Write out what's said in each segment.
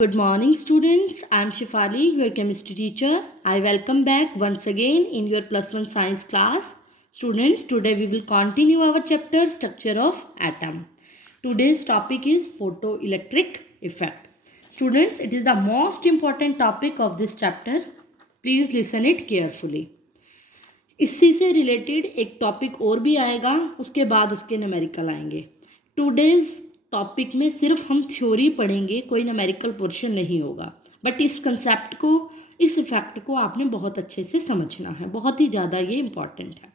Good morning, students. I am Shifali, your chemistry teacher. I welcome back once again in your plus one science class. Students, today we will continue our chapter Structure of Atom. Today's topic is photoelectric effect. Students, it is the most important topic of this chapter. Please listen it carefully. इसी से related एक topic और भी आएगा, उसके बाद उसके numerical आएंगे. टुडेज टॉपिक में सिर्फ हम थ्योरी पढ़ेंगे, कोई न्यूमेरिकल पोर्शन नहीं होगा. बट इस कंसेप्ट को, इस इफेक्ट को आपने बहुत अच्छे से समझना है, बहुत ही ज़्यादा ये इम्पॉर्टेंट है.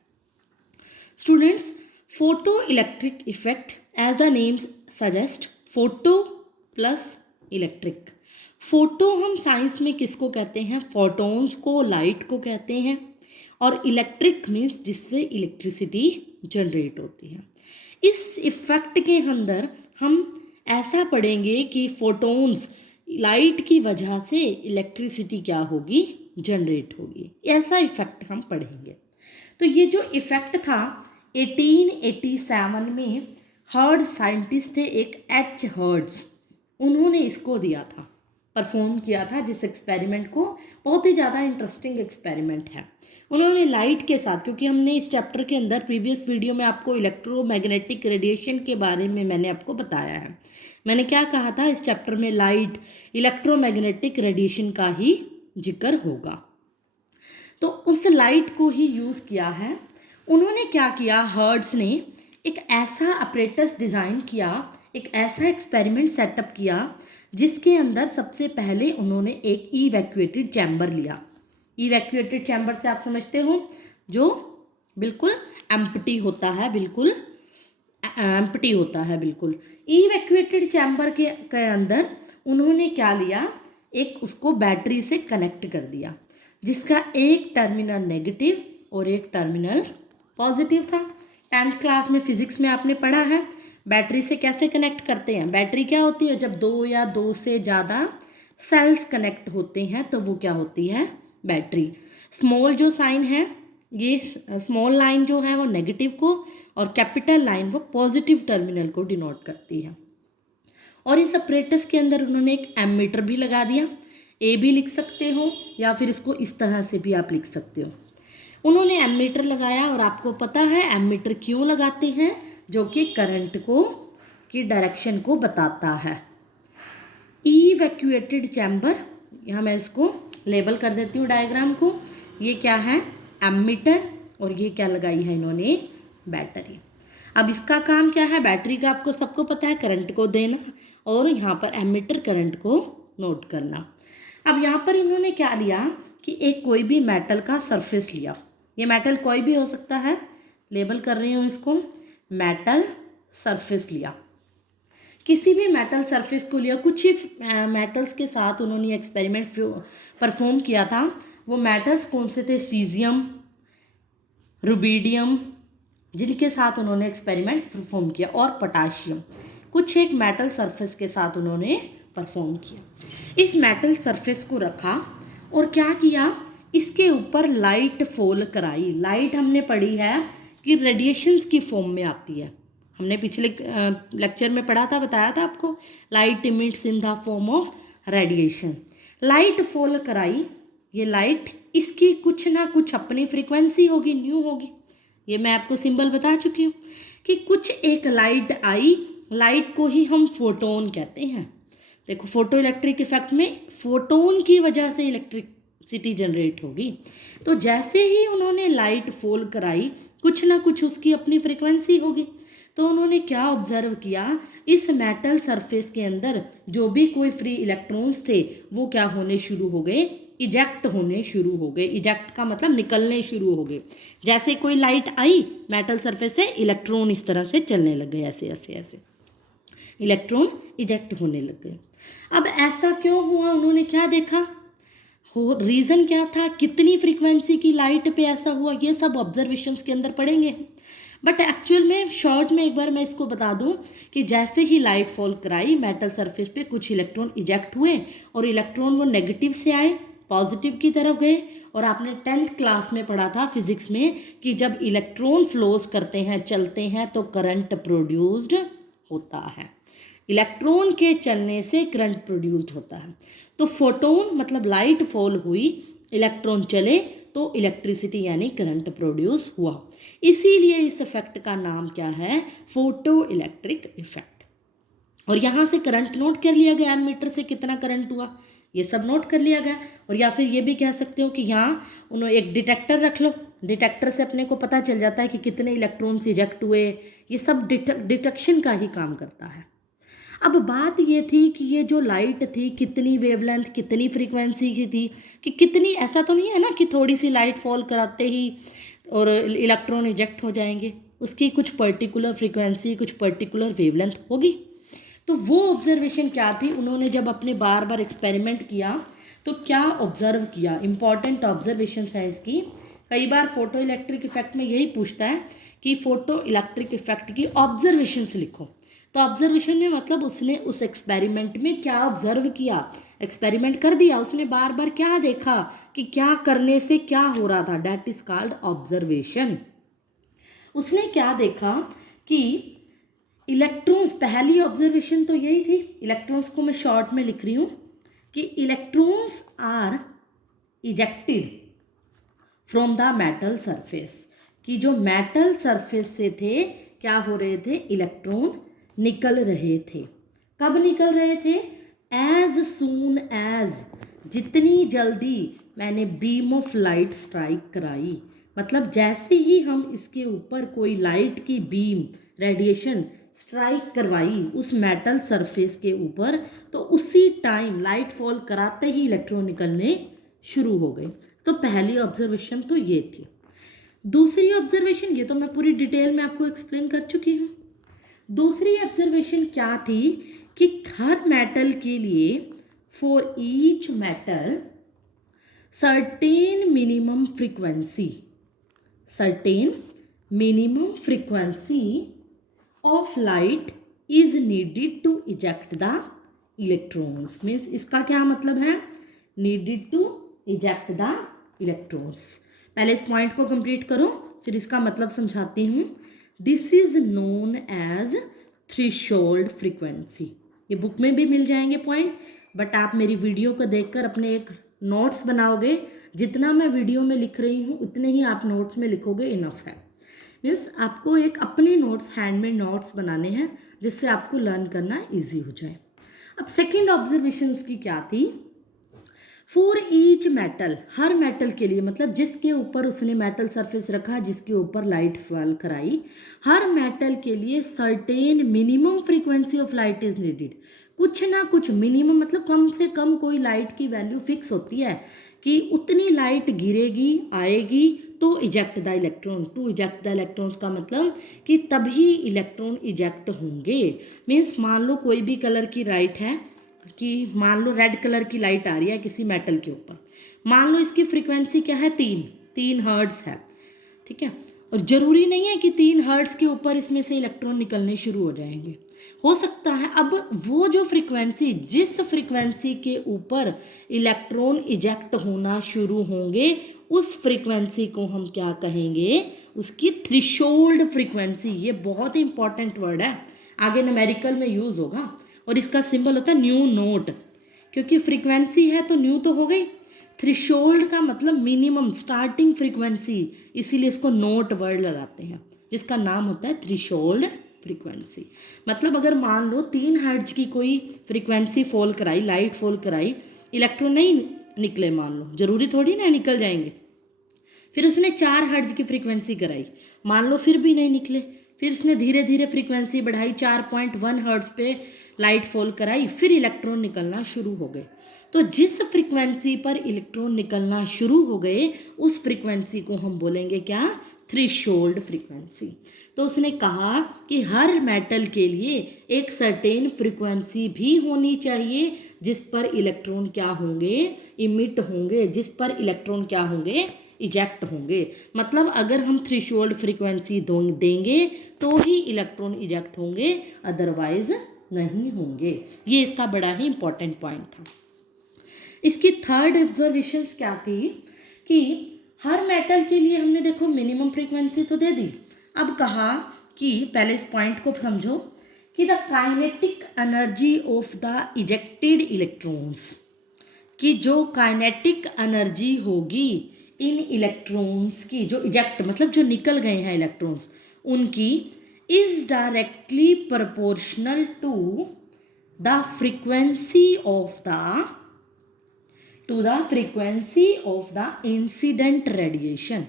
Students, photo electric effect as the name suggest, photo plus electric. Photo हम साइंस में किसको कहते हैं? फोटोन्स को, लाइट को कहते हैं. और इलेक्ट्रिक मीन्स जिससे इलेक्ट्रिसिटी जनरेट होती है. इस इफेक्ट के अंदर हम ऐसा पढ़ेंगे कि फोटोन्स, लाइट की वजह से इलेक्ट्रिसिटी क्या होगी? जनरेट होगी. ऐसा इफेक्ट हम पढ़ेंगे. तो ये जो इफेक्ट था 1887 में हर्ट्ज साइंटिस्ट थे, एक एच हर्ट्ज, उन्होंने इसको दिया था, परफॉर्म किया था जिस एक्सपेरिमेंट को. बहुत ही ज़्यादा इंटरेस्टिंग एक्सपेरिमेंट है. उन्होंने लाइट के साथ, क्योंकि हमने इस चैप्टर के अंदर प्रीवियस वीडियो में आपको इलेक्ट्रोमैग्नेटिक रेडिएशन के बारे में मैंने आपको बताया है. मैंने क्या कहा था? इस चैप्टर में लाइट, इलेक्ट्रोमैग्नेटिक रेडिएशन का ही जिक्र होगा. तो उस लाइट को ही यूज़ किया है. उन्होंने क्या किया? हर्ट्ज ने एक ऐसा अपरेटस डिज़ाइन किया, एक ऐसा एक्सपेरिमेंट सेटअप किया जिसके अंदर सबसे पहले उन्होंने एक इवैक्यूएटेड चैम्बर लिया. इवैक्यूएटेड चैम्बर से आप समझते हो, जो बिल्कुल एम्प्टी होता है, बिल्कुल एम्प्टी होता है बिल्कुल. इवैक्यूएटेड चैम्बर के अंदर उन्होंने क्या लिया? एक उसको बैटरी से कनेक्ट कर दिया, जिसका एक टर्मिनल नेगेटिव और एक टर्मिनल पॉजिटिव था. 10th क्लास में फिजिक्स में आपने पढ़ा है बैटरी से कैसे कनेक्ट करते हैं. बैटरी क्या होती है? जब दो या दो से ज़्यादा सेल्स कनेक्ट होते हैं तो वो क्या होती है? बैटरी. स्मॉल जो साइन है, ये स्मॉल लाइन जो है वो नेगेटिव को, और कैपिटल लाइन वो पॉजिटिव टर्मिनल को डिनोट करती है. और इस अपरेटस के अंदर उन्होंने एक एमीटर भी लगा दिया. ए भी लिख सकते हो या फिर इसको इस तरह से भी आप लिख सकते हो. उन्होंने एमीटर लगाया, और आपको पता है एमीटर क्यों लगाते हैं? जो कि करंट को की डायरेक्शन को बताता है. इवैक्यूएटेड चैम्बर, यहाँ मैं इसको लेबल कर देती हूँ डायग्राम को. ये क्या है? एमीटर, और ये क्या लगाई है इन्होंने? बैटरी. अब इसका काम क्या है? बैटरी का आपको सबको पता है, करंट को देना, और यहाँ पर एमीटर करंट को नोट करना. अब यहाँ पर इन्होंने क्या लिया कि एक कोई भी मेटल का सरफेस लिया. ये मेटल कोई भी हो सकता है, लेबल कर रही हूँ इसको, मेटल सरफेस लिया. किसी भी मेटल सरफेस को लिया. कुछ ही मेटल्स के साथ उन्होंने एक्सपेरिमेंट परफॉर्म किया था. वो मेटल्स कौन से थे? सीजियम, रुबीडियम, जिनके साथ उन्होंने एक्सपेरिमेंट परफॉर्म किया, और पोटाशियम. कुछ एक मेटल सरफेस के साथ उन्होंने परफॉर्म किया. इस मेटल सरफेस को रखा और क्या किया? इसके ऊपर लाइट फॉल कराई. लाइट हमने पढ़ी है कि रेडिएशंस की फॉर्म में आती है. हमने पिछले लेक्चर में पढ़ा था, बताया था आपको, light emits in the form of radiation. Light fall कराई. ये लाइट, इसकी कुछ ना कुछ अपनी फ्रीक्वेंसी होगी, न्यू होगी. ये मैं आपको सिंबल बता चुकी हूँ कि कुछ एक लाइट आई. लाइट को ही हम फोटोन कहते हैं. देखो, फोटो इलेक्ट्रिक इफेक्ट में फोटोन की वजह से इलेक्ट्रिसिटी जनरेट होगी. तो जैसे ही उन्होंने लाइट फॉल कराई, कुछ ना कुछ उसकी अपनी फ्रीक्वेंसी होगी. तो उन्होंने क्या ऑब्जर्व किया? इस मेटल सरफेस के अंदर जो भी कोई फ्री इलेक्ट्रॉन्स थे वो क्या होने शुरू हो गए? इजेक्ट होने शुरू हो गए. इजेक्ट का मतलब निकलने शुरू हो गए. जैसे कोई लाइट आई मेटल सरफेस से, इलेक्ट्रॉन इस तरह से चलने लग गए, ऐसे ऐसे ऐसे इलेक्ट्रॉन इजेक्ट होने लग गए. अब ऐसा क्यों हुआ? उन्होंने क्या देखा? रीज़न क्या था? कितनी फ्रीक्वेंसी की लाइट पे ऐसा हुआ? ये सब ऑब्जर्वेशंस के अंदर पढ़ेंगे. बट एक्चुअल में शॉर्ट में एक बार मैं इसको बता दूं कि जैसे ही लाइट फॉल कराई मेटल सरफेस पे, कुछ इलेक्ट्रॉन इजेक्ट हुए, और इलेक्ट्रॉन वो नेगेटिव से आए, पॉजिटिव की तरफ गए. और आपने 10th क्लास में पढ़ा था फिजिक्स में कि जब इलेक्ट्रॉन फ्लोज करते हैं, चलते हैं, तो करंट प्रोड्यूस्ड होता है. इलेक्ट्रॉन के चलने से करंट प्रोड्यूस्ड होता है। तो फोटोन मतलब लाइट फॉल हुई, इलेक्ट्रॉन चले तो इलेक्ट्रिसिटी यानी करंट प्रोड्यूस हुआ। इसीलिए इस इफेक्ट का नाम क्या है, फोटो इलेक्ट्रिक इफेक्ट। और यहाँ से करंट नोट कर लिया गया, एमीटर से कितना करंट हुआ ये सब नोट कर लिया गया। और या फिर ये भी कह सकते हो कि यहाँ उन्होंने एक डिटेक्टर रख लो, डिटेक्टर से अपने को पता चल जाता है कि कितने इलेक्ट्रॉन्स इजेक्ट हुए, ये सब डिटेक्शन का ही काम करता है। अब बात ये थी कि ये जो लाइट थी कितनी वेवलेंथ, कितनी फ्रीक्वेंसी की थी, कि कितनी, ऐसा तो नहीं है ना कि थोड़ी सी लाइट फॉल कराते ही और इलेक्ट्रॉन इजेक्ट हो जाएंगे, उसकी कुछ पर्टिकुलर फ्रीक्वेंसी, कुछ पर्टिकुलर वेवलेंथ होगी। तो वो ऑब्जर्वेशन क्या थी, उन्होंने जब अपने बार बार एक्सपेरिमेंट किया तो क्या ऑब्जर्व किया, इंपॉर्टेंट ऑब्जर्वेशन है इसकी। कई बार फोटो इलेक्ट्रिक इफेक्ट में यही पूछता है कि फोटो इलेक्ट्रिक इफेक्ट की ऑब्जर्वेशंस लिखो। तो ऑब्जर्वेशन में मतलब उसने उस एक्सपेरिमेंट में क्या ऑब्जर्व किया, एक्सपेरिमेंट कर दिया, उसने बार बार क्या देखा कि क्या करने से क्या हो रहा था, डैट इज कॉल्ड ऑब्जर्वेशन। उसने क्या देखा कि इलेक्ट्रॉन्स, पहली ऑब्जर्वेशन तो यही थी, इलेक्ट्रॉन्स को मैं शॉर्ट में लिख रही हूँ कि electrons are ejected from the metal surface, कि जो मेटल सरफेस से थे क्या हो रहे थे, इलेक्ट्रॉन निकल रहे थे। कब निकल रहे थे, एज सून एज, जितनी जल्दी मैंने बीम ऑफ लाइट स्ट्राइक कराई, मतलब जैसे ही हम इसके ऊपर कोई लाइट की बीम, रेडिएशन स्ट्राइक करवाई उस मेटल सरफेस के ऊपर, तो उसी टाइम लाइट फॉल कराते ही इलेक्ट्रॉन निकलने शुरू हो गए। तो पहली ऑब्जर्वेशन तो ये थी। दूसरी ऑब्जर्वेशन, ये तो मैं पूरी डिटेल में आपको एक्सप्लेन कर चुकी हूँ। दूसरी ऑब्जर्वेशन क्या थी कि हर मेटल के लिए, for each metal certain minimum frequency, certain minimum frequency of light is needed to eject the electrons. Means इसका क्या मतलब है, needed to eject the electrons. पहले इस पॉइंट को कंप्लीट करो फिर इसका मतलब समझाती हूँ। This is known as threshold frequency. ये बुक में भी मिल जाएंगे पॉइंट, बट आप मेरी वीडियो को देखकर अपने एक नोट्स बनाओगे, जितना मैं वीडियो में लिख रही हूँ उतने ही आप नोट्स में लिखोगे, इनफ है। मीन्स आपको एक अपने नोट्स, हैंडमेड नोट्स बनाने हैं जिससे आपको लर्न करना इजी हो जाए। अब सेकंड ऑब्जर्वेशन उसकी क्या थी, for each metal, her metal के लिए, मतलब जिसके ऊपर उसने मेटल सरफेस रखा, जिसके ऊपर लाइट फॉल कराई, हर मेटल के लिए certain minimum frequency of light is needed. कुछ ना कुछ मिनिमम मतलब कम से कम कोई लाइट की वैल्यू फिक्स होती है कि उतनी लाइट गिरेगी, आएगी तो eject the electron. To eject the electrons का मतलब कि तभी इलेक्ट्रॉन इजेक्ट होंगे। मीन्स मान लो कोई भी कलर की लाइट है, कि मान लो रेड कलर की लाइट आ रही है किसी मेटल के ऊपर, मान लो इसकी फ्रीक्वेंसी क्या है, 3 हर्ट्ज है, ठीक है। और ज़रूरी नहीं है कि 3 हर्ट्ज के ऊपर इसमें से इलेक्ट्रॉन निकलने शुरू हो जाएंगे, हो सकता है अब वो जो फ्रीक्वेंसी, जिस फ्रीक्वेंसी के ऊपर इलेक्ट्रॉन इजेक्ट होना शुरू होंगे, उस फ्रीक्वेंसी को हम क्या कहेंगे, उसकी थ्रेशोल्ड फ्रीक्वेंसी। ये बहुत ही इंपॉर्टेंट वर्ड है, आगे न्यूमेरिकल में यूज़ होगा। और इसका सिंबल होता है न्यू नोट, क्योंकि फ्रीक्वेंसी है तो न्यू तो हो गई। थ्रेशोल्ड का मतलब मिनिमम, स्टार्टिंग फ्रीक्वेंसी, इसीलिए इसको नोट वर्ड लगाते हैं, जिसका नाम होता है थ्रेशोल्ड फ्रीक्वेंसी। मतलब अगर मान लो 3 हर्ट्ज की कोई फ्रीक्वेंसी फॉल कराई, लाइट फॉल कराई, इलेक्ट्रॉन नहीं निकले, मान लो, जरूरी थोड़ी ना निकल जाएंगे। फिर उसने 4 हर्ट्ज की फ्रीक्वेंसी कराई, मान लो फिर भी नहीं निकले, फिर उसने धीरे धीरे फ्रीक्वेंसी बढ़ाई, 4.1 हर्ट्ज पे लाइट फॉल कराई, फिर इलेक्ट्रॉन निकलना शुरू हो गए। तो जिस फ्रीक्वेंसी पर इलेक्ट्रॉन निकलना शुरू हो गए, उस फ्रीक्वेंसी को हम बोलेंगे क्या, थ्रेशोल्ड फ्रीक्वेंसी। तो उसने कहा कि हर मेटल के लिए एक सर्टेन फ्रीक्वेंसी भी होनी चाहिए जिस पर इलेक्ट्रॉन क्या होंगे, इमिट होंगे, जिस पर इलेक्ट्रॉन क्या होंगे, इजेक्ट होंगे। मतलब अगर हम थ्रेशोल्ड फ्रीक्वेंसी देंगे तो ही इलेक्ट्रॉन इजेक्ट होंगे, अदरवाइज नहीं होंगे। ये इसका बड़ा ही इंपॉर्टेंट पॉइंट था। इसकी थर्ड ऑब्जर्वेशन क्या थी कि हर मेटल के लिए हमने देखो मिनिमम फ्रीक्वेंसी तो दे दी, अब कहा कि पहले इस पॉइंट को समझो कि the kinetic energy of the ejected electrons, कि जो काइनेटिक एनर्जी होगी इन इलेक्ट्रॉन्स की, जो इजेक्ट मतलब जो निकल गए हैं इलेक्ट्रॉन्स उनकी, is directly proportional to the frequency of the incident radiation.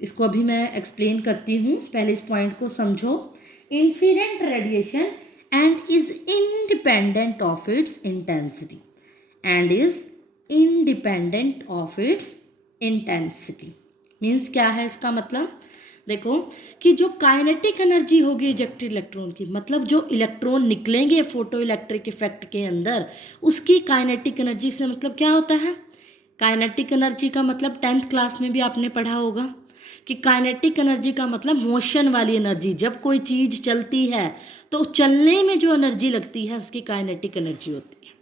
इसको अभी मैं एक्सप्लेन करती हूँ, पहले इस पॉइंट को समझो। Incident radiation and is independent of its intensity, means क्या है इसका मतलब, देखो कि जो काइनेटिक एनर्जी होगी इजेक्टेड इलेक्ट्रॉन की, मतलब जो इलेक्ट्रॉन निकलेंगे फोटो इलेक्ट्रिक इफेक्ट के अंदर, उसकी काइनेटिक एनर्जी से मतलब क्या होता है। काइनेटिक एनर्जी का मतलब 10th क्लास में भी आपने पढ़ा होगा कि काइनेटिक एनर्जी का मतलब मोशन वाली एनर्जी। जब कोई चीज़ चलती है तो चलने में जो एनर्जी लगती है उसकी काइनेटिक एनर्जी होती है।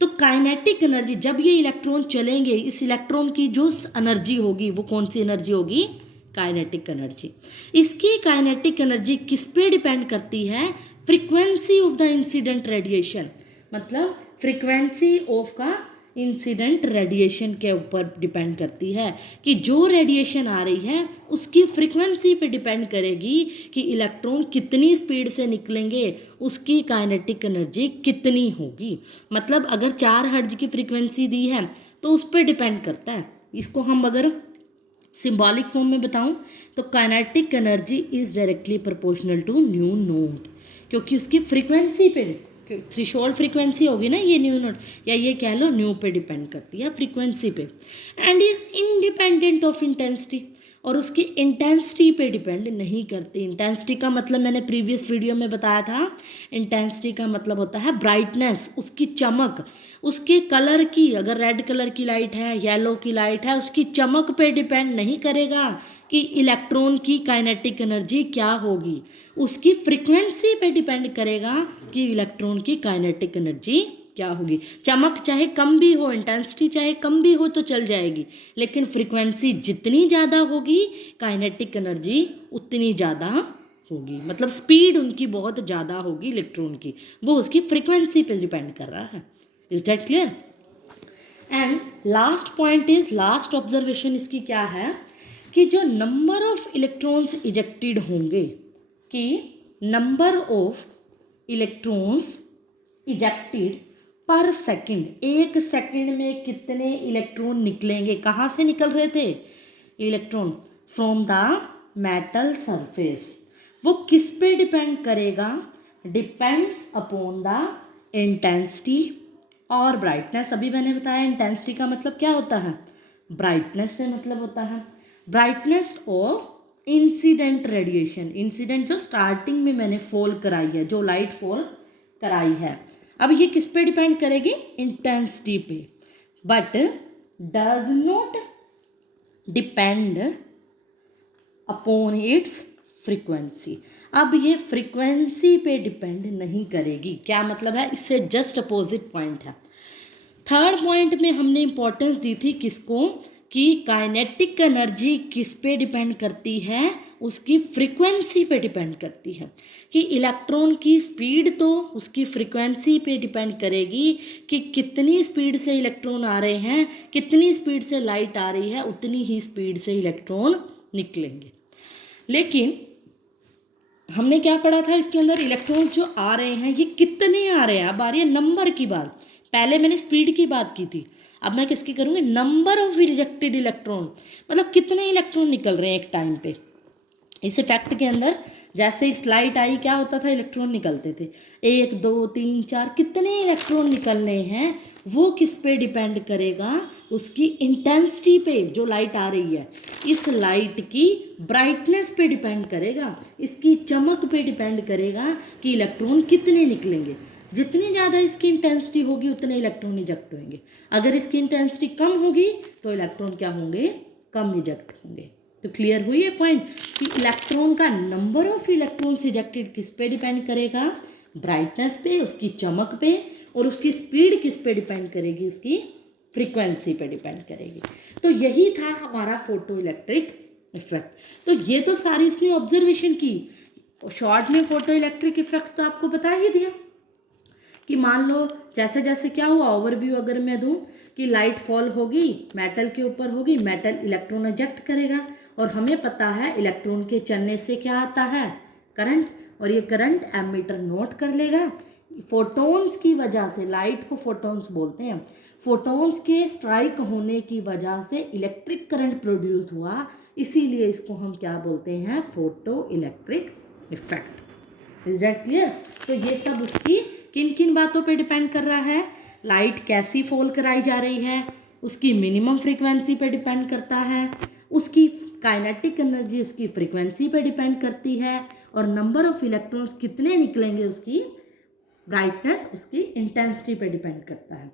तो काइनेटिक एनर्जी, जब ये इलेक्ट्रॉन चलेंगे, इस इलेक्ट्रॉन की जो एनर्जी होगी वो कौन सी एनर्जी होगी, काइनेटिक एनर्जी। इसकी काइनेटिक एनर्जी किस पे डिपेंड करती है, frequency of the incident radiation, मतलब फ्रीक्वेंसी ऑफ का इंसिडेंट रेडिएशन के ऊपर डिपेंड करती है कि जो रेडिएशन आ रही है उसकी फ्रीक्वेंसी पे डिपेंड करेगी कि इलेक्ट्रॉन कितनी स्पीड से निकलेंगे, उसकी काइनेटिक एनर्जी कितनी होगी। मतलब अगर 4 हर्ट्ज की फ्रीक्वेंसी दी है तो उस पर डिपेंड करता है। इसको हम अगर सिंबॉलिक फॉर्म में बताऊं तो kinetic energy is directly proportional to nu naught, क्योंकि उसकी फ्रीक्वेंसी पे, थ्रेशोल्ड फ्रीक्वेंसी होगी ना ये न्यू नोट, या ये कह लो न्यू पे डिपेंड करती है, फ्रीक्वेंसी पे, and is independent of intensity, और उसकी इंटेंसिटी पे डिपेंड नहीं करती। इंटेंसिटी का मतलब मैंने प्रीवियस वीडियो में बताया था, इंटेंसिटी का मतलब होता है ब्राइटनेस, उसकी चमक, उसके कलर की, अगर रेड कलर की लाइट है, येलो की लाइट है, उसकी चमक पे डिपेंड नहीं करेगा कि इलेक्ट्रॉन की काइनेटिक एनर्जी क्या होगी, उसकी फ्रीक्वेंसी पे डिपेंड करेगा कि इलेक्ट्रॉन की काइनेटिक एनर्जी क्या होगी। चमक चाहे कम भी हो, इंटेंसिटी चाहे कम भी हो तो चल जाएगी, लेकिन फ्रीक्वेंसी जितनी ज़्यादा होगी काइनेटिक एनर्जी उतनी ज़्यादा होगी, मतलब स्पीड उनकी बहुत ज़्यादा होगी इलेक्ट्रॉन की, वो उसकी फ्रीक्वेंसी पे डिपेंड कर रहा है। Is that clear. And last point is, last observation इसकी क्या है कि जो नंबर ऑफ इलेक्ट्रॉन्स इजेक्टेड होंगे, कि नंबर ऑफ इलेक्ट्रॉन्स इजेक्टेड पर सेकंड, एक सेकंड में कितने इलेक्ट्रॉन निकलेंगे, कहाँ से निकल रहे थे electron, from the metal surface, वो किस पे डिपेंड करेगा, डिपेंड्स अपॉन द इंटेंसिटी और ब्राइटनेस। अभी मैंने बताया इंटेंसिटी का मतलब क्या होता है, ब्राइटनेस से मतलब होता है, brightness of incident radiation, incident जो स्टार्टिंग में मैंने फॉल कराई है, जो लाइट फॉल कराई है, अब ये किस पे डिपेंड करेगी, इंटेंसिटी पे, but does not depend upon its frequency. अब ये फ्रीक्वेंसी पे डिपेंड नहीं करेगी, क्या मतलब है, इससे जस्ट अपोजिट पॉइंट है। थर्ड पॉइंट में हमने इंपॉर्टेंस दी थी किसको, कि काइनेटिक एनर्जी किस पे डिपेंड करती है, उसकी फ्रीक्वेंसी पे डिपेंड करती है, कि इलेक्ट्रॉन की स्पीड तो उसकी फ्रीक्वेंसी पे डिपेंड करेगी कि कितनी स्पीड से इलेक्ट्रॉन आ रहे हैं, कितनी स्पीड से लाइट आ रही है, उतनी ही स्पीड से इलेक्ट्रॉन निकलेंगे। लेकिन हमने क्या पढ़ा था इसके अंदर, इलेक्ट्रॉन जो आ रहे हैं ये कितने आ रहे हैं, अब आ रही है नंबर की बात, पहले मैंने स्पीड की बात की थी, अब मैं किसकी करूँगी, नंबर ऑफ इजेक्टेड इलेक्ट्रॉन, मतलब कितने इलेक्ट्रॉन निकल रहे हैं एक टाइम पे। इस इफेक्ट के अंदर जैसे इस लाइट आई क्या होता था, इलेक्ट्रॉन निकलते थे, 1 2 3 4, कितने इलेक्ट्रॉन निकलने हैं वो किस पे डिपेंड करेगा, उसकी इंटेंसिटी पे, जो लाइट आ रही है इस लाइट की ब्राइटनेस पे डिपेंड करेगा, इसकी चमक पे डिपेंड करेगा कि इलेक्ट्रॉन कितने निकलेंगे। जितनी ज़्यादा इसकी इंटेंसिटी होगी उतने इलेक्ट्रॉन इजेक्ट होंगे, अगर इसकी इंटेंसिटी कम होगी तो इलेक्ट्रॉन क्या होंगे, कम इजेक्ट होंगे। तो क्लियर हुई ये पॉइंट कि इलेक्ट्रॉन का नंबर ऑफ इलेक्ट्रॉन्स इजेक्टेड किस पे डिपेंड करेगा, ब्राइटनेस पे, उसकी चमक पे, और उसकी स्पीड किस पे डिपेंड करेगी, उसकी फ्रीक्वेंसी पे डिपेंड करेगी। तो यही था हमारा फोटो इलेक्ट्रिक इफेक्ट। तो ये तो सारी इसने ऑब्जर्वेशन की, शॉर्ट में फोटो इलेक्ट्रिक इफेक्ट तो आपको बता ही दिया कि मान लो जैसे जैसे क्या हुआ, ओवरव्यू अगर मैं दूं कि लाइट फॉल होगी, मेटल के ऊपर होगी, मेटल इलेक्ट्रॉन इजेक्ट करेगा, और हमें पता है इलेक्ट्रॉन के चलने से क्या आता है, करंट, और ये करंट एमीटर नोट कर लेगा। फोटॉन्स की वजह से, लाइट को फोटॉन्स बोलते हैं, फोटॉन्स के स्ट्राइक होने की वजह से इलेक्ट्रिक करंट प्रोड्यूस हुआ, इसीलिए इसको हम क्या बोलते हैं, photo electric effect. Is that clear? तो ये सब उसकी किन किन बातों पे डिपेंड कर रहा है, लाइट कैसी फॉल कराई जा रही है, उसकी मिनिमम फ्रीक्वेंसी पे डिपेंड करता है, उसकी काइनेटिक एनर्जी उसकी फ्रीक्वेंसी पे डिपेंड करती है, और नंबर ऑफ इलेक्ट्रॉन्स कितने निकलेंगे उसकी ब्राइटनेस उसकी इंटेंसिटी पे डिपेंड करता है।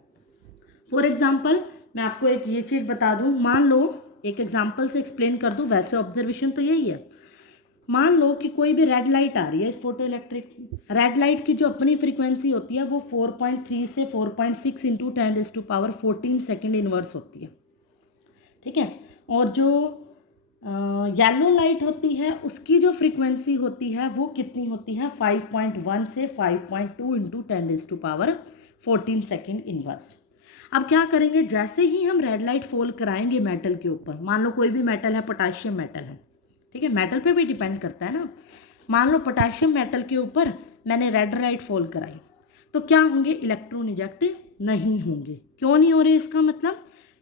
फॉर एग्जाम्पल मैं आपको एक ये चीज़ बता दूं, मान लो एक एग्जाम्पल से एक्सप्लेन कर दूं, वैसे ऑब्जर्वेशन तो यही है। मान लो कि कोई भी रेड लाइट आ रही है इस फोटो इलेक्ट्रिक, रेड लाइट की जो अपनी फ्रीक्वेंसी होती है वो 4.3 से 4.6 इंटू 10⁻14 सेकेंड इनवर्स होती है, ठीक है। और जो येलो लाइट होती है उसकी जो फ्रीक्वेंसी होती है वो कितनी होती है, 5.1 से 5.2 इंटू 10⁻14 सेकेंड इनवर्स। अब क्या करेंगे, जैसे ही हम रेड लाइट फॉल कराएंगे मेटल के ऊपर, मान लो कोई भी मेटल है, पोटाशियम मेटल है, ठीक है, मेटल पे भी डिपेंड करता है ना, मान लो पोटाशियम मेटल के ऊपर मैंने रेड लाइट फॉल कराई, तो क्या होंगे, इलेक्ट्रॉन इजेक्ट नहीं होंगे। क्यों नहीं हो रहे,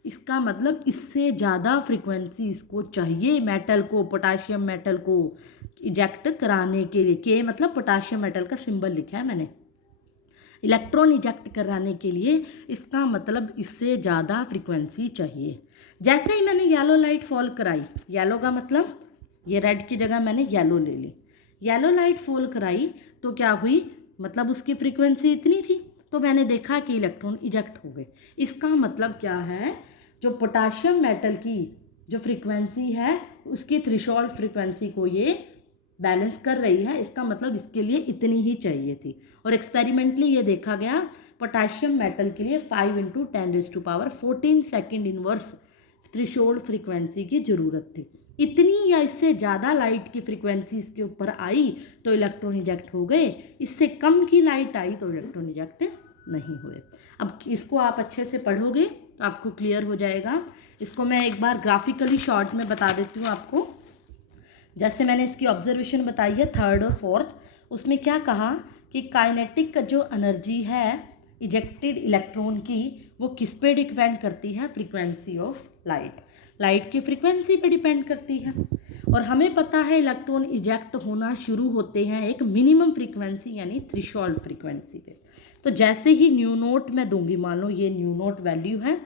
इसका मतलब इससे ज़्यादा फ्रीक्वेंसी इसको चाहिए मेटल को, पोटाशियम मेटल को इजेक्ट कराने के लिए। के मतलब पोटाशियम मेटल का सिंबल लिखा है मैंने, इलेक्ट्रॉन इजेक्ट कराने के लिए इसका मतलब इससे ज़्यादा फ्रीक्वेंसी चाहिए। जैसे ही मैंने येलो लाइट फॉल कराई, येलो का मतलब ये रेड की जगह मैंने येलो ले ली, येलो लाइट फॉल कराई तो क्या हुई, मतलब उसकी फ्रीक्वेंसी इतनी थी, तो मैंने देखा कि इलेक्ट्रॉन इजेक्ट हो गए। इसका मतलब क्या है, जो पोटाशियम मेटल की जो फ्रीक्वेंसी है उसकी थ्रेशोल्ड फ्रीक्वेंसी को ये बैलेंस कर रही है, इसका मतलब इसके लिए इतनी ही चाहिए थी। और एक्सपेरिमेंटली ये देखा गया, पोटाशियम मेटल के लिए 5 into 10⁻14 second inverse threshold frequency की ज़रूरत थी। इतनी या इससे ज़्यादा लाइट की फ्रीक्वेंसी इसके ऊपर आई तो इलेक्ट्रॉन इजेक्ट हो गए, इससे कम की लाइट आई तो इलेक्ट्रॉन इजेक्ट नहीं हुए। अब इसको आप अच्छे से पढ़ोगे तो आपको क्लियर हो जाएगा। इसको मैं एक बार ग्राफिकली शॉर्ट में बता देती हूँ आपको। जैसे मैंने इसकी ऑब्जर्वेशन बताई है थर्ड और फोर्थ, उसमें क्या कहा कि काइनेटिक का जो एनर्जी है इजेक्टेड इलेक्ट्रॉन की वो किस पे डिपेंड करती है, फ्रीक्वेंसी ऑफ लाइट, लाइट की फ्रीक्वेंसी पे डिपेंड करती है। और हमें पता है इलेक्ट्रॉन इजेक्ट होना शुरू होते हैं एक मिनिमम फ्रीक्वेंसी यानी थ्रेशोल्ड फ्रीक्वेंसी पे। तो जैसे ही न्यू नोट मैं दूंगी, मान लो ये न्यू नोट वैल्यू है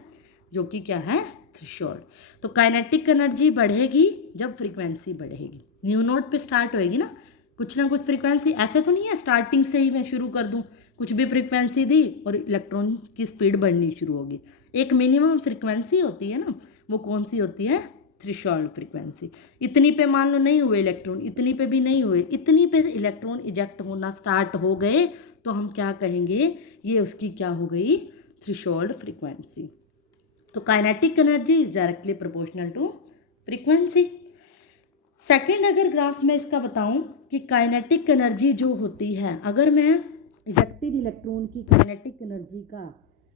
जो कि क्या है, थ्रेशोल्ड, तो काइनेटिक एनर्जी बढ़ेगी जब फ्रीक्वेंसी बढ़ेगी, न्यू नोट पे स्टार्ट होएगी ना कुछ फ्रीक्वेंसी, ऐसे तो नहीं है स्टार्टिंग से ही मैं शुरू कर दूं, कुछ भी फ्रीक्वेंसी दी और इलेक्ट्रॉन की स्पीड बढ़नी शुरू होगी। एक मिनिमम फ्रीक्वेंसी होती है ना, वो कौन सी होती है, थ्रेशोल्ड फ्रीक्वेंसी। इतनी पे मान लो नहीं हुए इलेक्ट्रॉन, इतनी पे भी नहीं हुए, इतनी पे इलेक्ट्रॉन इजेक्ट होना स्टार्ट हो गए तो हम क्या कहेंगे, ये उसकी क्या हो गई, थ्रेशोल्ड फ्रीक्वेंसी। तो kinetic energy is directly proportional to frequency. Second अगर ग्राफ में इसका बताऊं कि काइनेटिक एनर्जी जो होती है, अगर मैं इजेक्टेड इलेक्ट्रॉन की काइनेटिक एनर्जी का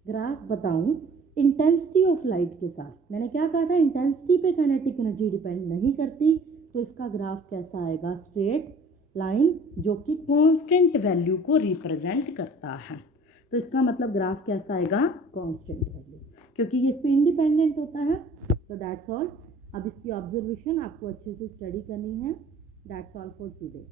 ग्राफ बताऊं इंटेंसिटी ऑफ लाइट के साथ, मैंने क्या कहा था, इंटेंसिटी पे काइनेटिक एनर्जी डिपेंड नहीं करती, तो इसका ग्राफ कैसा आएगा, स्ट्रेट लाइन जो कि कांस्टेंट वैल्यू को रिप्रेजेंट करता है। तो इसका मतलब ग्राफ कैसा आएगा, कांस्टेंट वैल्यू, क्योंकि ये इस पर इंडिपेंडेंट होता है। So that's all. अब इसकी ऑब्जर्वेशन आपको अच्छे से स्टडी करनी है। That's all for today.